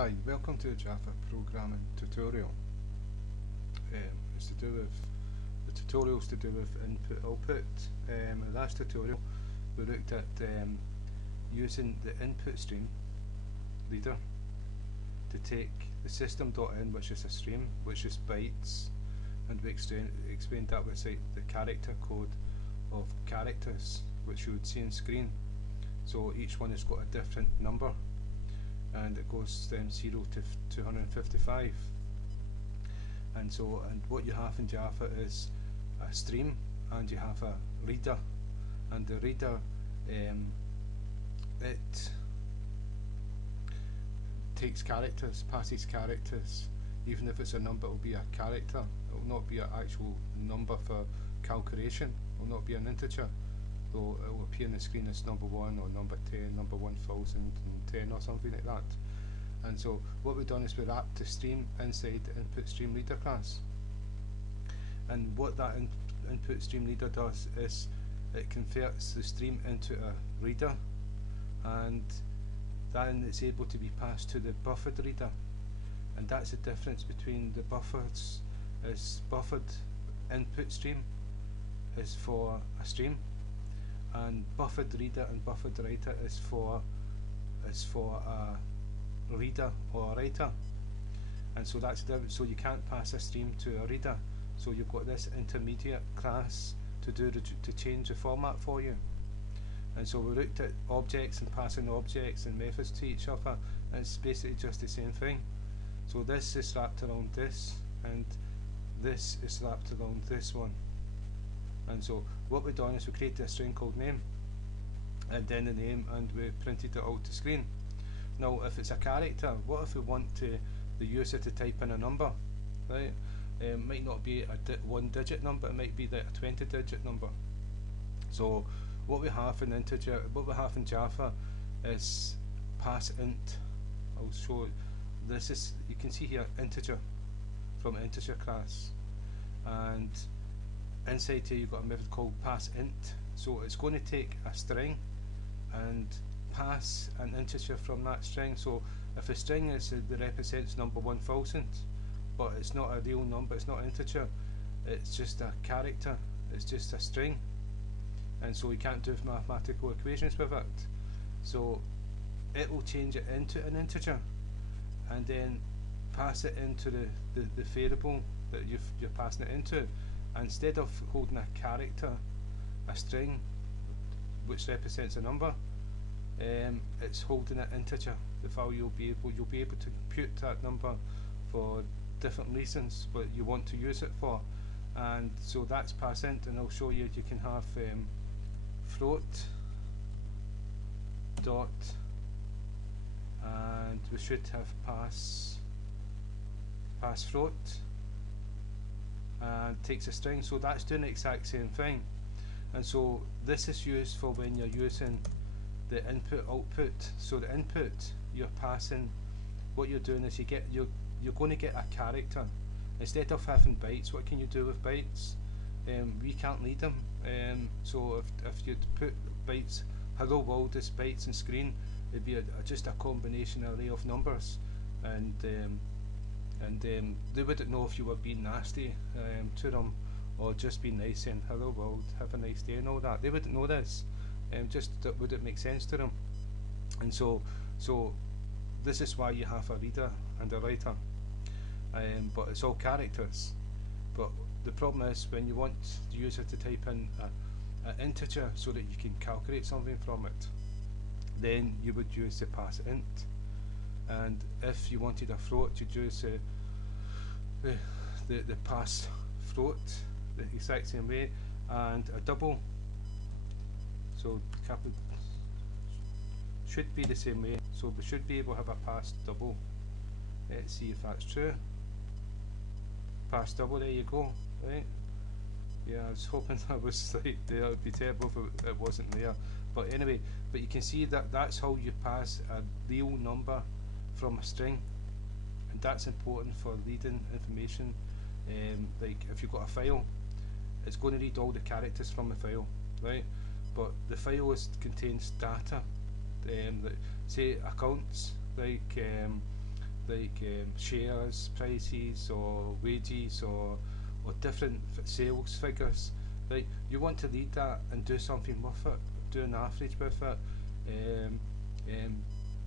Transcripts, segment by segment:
Hi, welcome to the Java programming tutorial. It's to do with the tutorials to do with input-output. In the last tutorial we looked at using the InputStreamReader to take the system.in, which is a stream, which is bytes, and we explained that with the character code of characters which you would see on screen. So each one has got a different number, and it goes 0 to 255. And what you have in Java is a stream, and you have a reader, and the reader it takes characters, passes characters. Even if it's a number, it will be a character. It will not be an actual number for calculation. It will not be an integer, though it will appear on the screen as number 1 or number 10, number 1010 or something like that. And so what we've done is we wrapped the stream inside the InputStreamReader class. And what that InputStreamReader does is it converts the stream into a reader, and then it's able to be passed to the BufferedReader. And that's the difference between the buffers. Is buffered input stream is for a stream, and BufferedReader and BufferedWriter is for a reader or a writer. And so that's the difference. So you can't pass a stream to a reader, so you've got this intermediate class to change the format for you. And so we looked at objects and passing objects and methods to each other, and it's basically just the same thing. So this is wrapped around this, and this is wrapped around this one. And so what we've done is we created a string called name, and then the name, and we printed it out to screen. Now if it's a character, what if we want the user to type in a number, right? It might not be a one-digit number, it might be like a 20-digit number. So what we have in Java is pass int. I'll show it. This is, you can see here, integer from integer class, and inside here you've got a method called pass int. So it's going to take a string and pass an integer from that string. So if a string is that represents number 1000, but it's not a real number, it's not an integer, it's just a character, it's just a string, and so we can't do mathematical equations with it. So it will change it into an integer and then pass it into the variable that you're passing it into. And instead of holding a character, a string which represents a number, it's holding an integer. The value you'll be able to compute that number for different reasons, but you want to use it for. And so that's pass int, and I'll show you. You can have float dot, and we should have pass float, and takes a string. So that's doing the exact same thing. And so this is used for when you're using the input output. So the input, you're passing, what you're doing is you're going to get a character. Instead of having bytes, what can you do with bytes? We can't read them. So if you put bytes, hello world is bytes on screen, it'd be just a combination array of numbers, and they wouldn't know if you were being nasty to them, or just being nice saying hello world, have a nice day and all that. They wouldn't know this. Just would it make sense to them? And so this is why you have a reader and a writer, but it's all characters. But the problem is when you want the user to type in an integer so that you can calculate something from it, then you would use the pass int. And if you wanted a float, you'd use the pass float the exact same way, and a double. So capital should be the same way. So we should be able to have a pass double. Let's see if that's true. Pass double, there you go. Right? Yeah, I was hoping that was right there. It would be terrible if it wasn't there. But anyway, but you can see that that's how you pass a real number from a string, and that's important for reading information. Like if you've got a file, it's going to read all the characters from the file, right? But the file contains data, say accounts, like like shares, prices, or wages, or different sales figures, right? You want to read that and do something with it, do an average with it,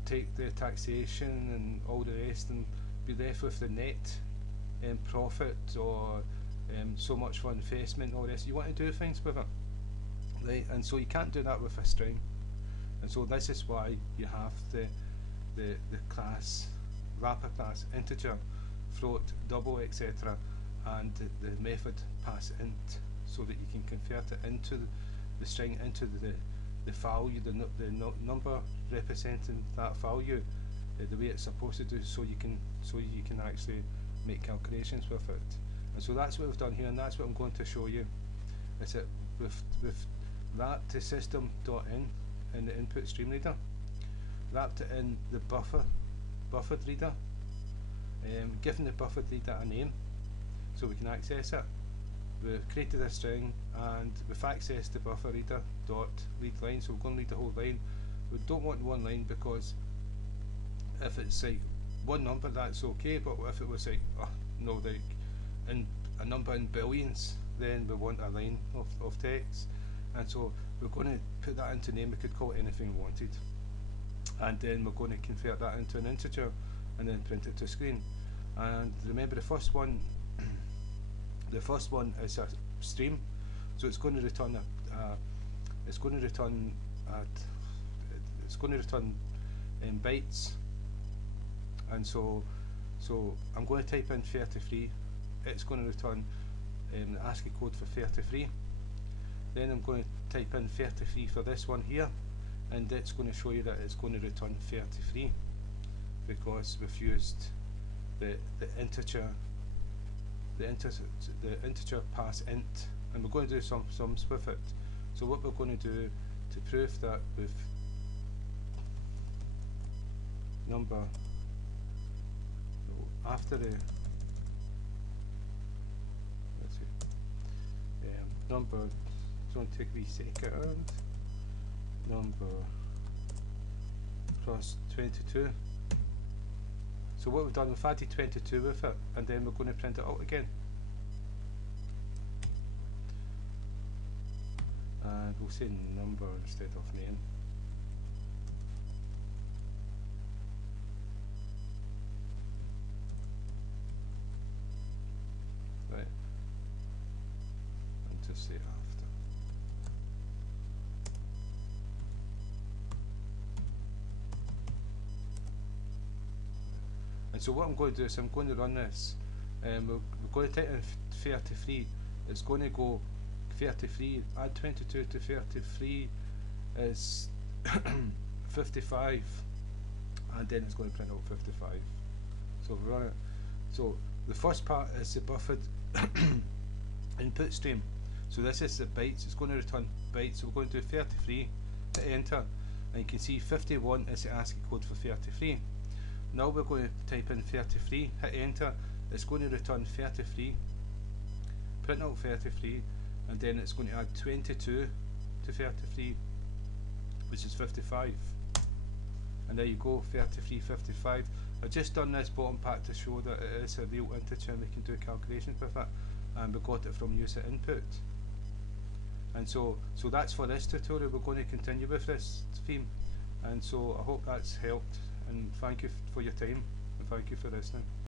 take the taxation and all the rest, and be left with the net profit, or so much for investment, all this. You want to do things with it, right? And so you can't do that with a string. And so this is why you have the class, wrapper class, integer, float, double, etc., and the method pass int, so that you can convert it into the string, into the value, the number representing that value, the way it's supposed to do, so you can actually make calculations with it. And so that's what we've done here, and that's what I'm going to show you. Is that with that to system.in in the InputStreamReader, wrapped it in the BufferedReader, given the BufferedReader a name so we can access it. We've created a string, and we've accessed the BufferedReader dot read line, so we're going to read the whole line. We don't want one line, because if it's like one number, that's okay, but if it was like, oh, no, like in a number in billions, then we want a line of text. And so we're going to put that into name. We could call it anything we wanted, and then we're going to convert that into an integer and then print it to screen. And remember, the first one is a stream, so it's going to return bytes. And so I'm going to type in 33. It's going to return the ASCII code for 33. Then I'm going to type in 33 for this one here, and it's going to show you that it's going to return 33, because we've used the integer pass int, and we're going to do some sums with it. So what we're going to do to prove that with number, after the number, don't take a wee second, number plus 22. So what we've done, we've added 22 with it, and then we're going to print it out again. And we'll say number instead of name. Right. And just say after. And so what I'm going to do is I'm going to run this. We're going to type in 33. It's going to go 33, add 22 to 33 is 55, and then it's going to print out 55. So we run it. So the first part is the buffered input stream. So this is the bytes. It's going to return bytes. So we're going to do 33, hit enter, and you can see 51 is the ASCII code for 33. Now we're going to type in 33, hit enter. It's going to return 33, print out 33, and then it's going to add 22 to 33, which is 55. And there you go, 33, 55. I've just done this bottom part to show that it is a real integer and we can do calculations with it, and we got it from user input. And so that's for this tutorial. We're going to continue with this theme, and so I hope that's helped, and thank you for your time, and thank you for listening.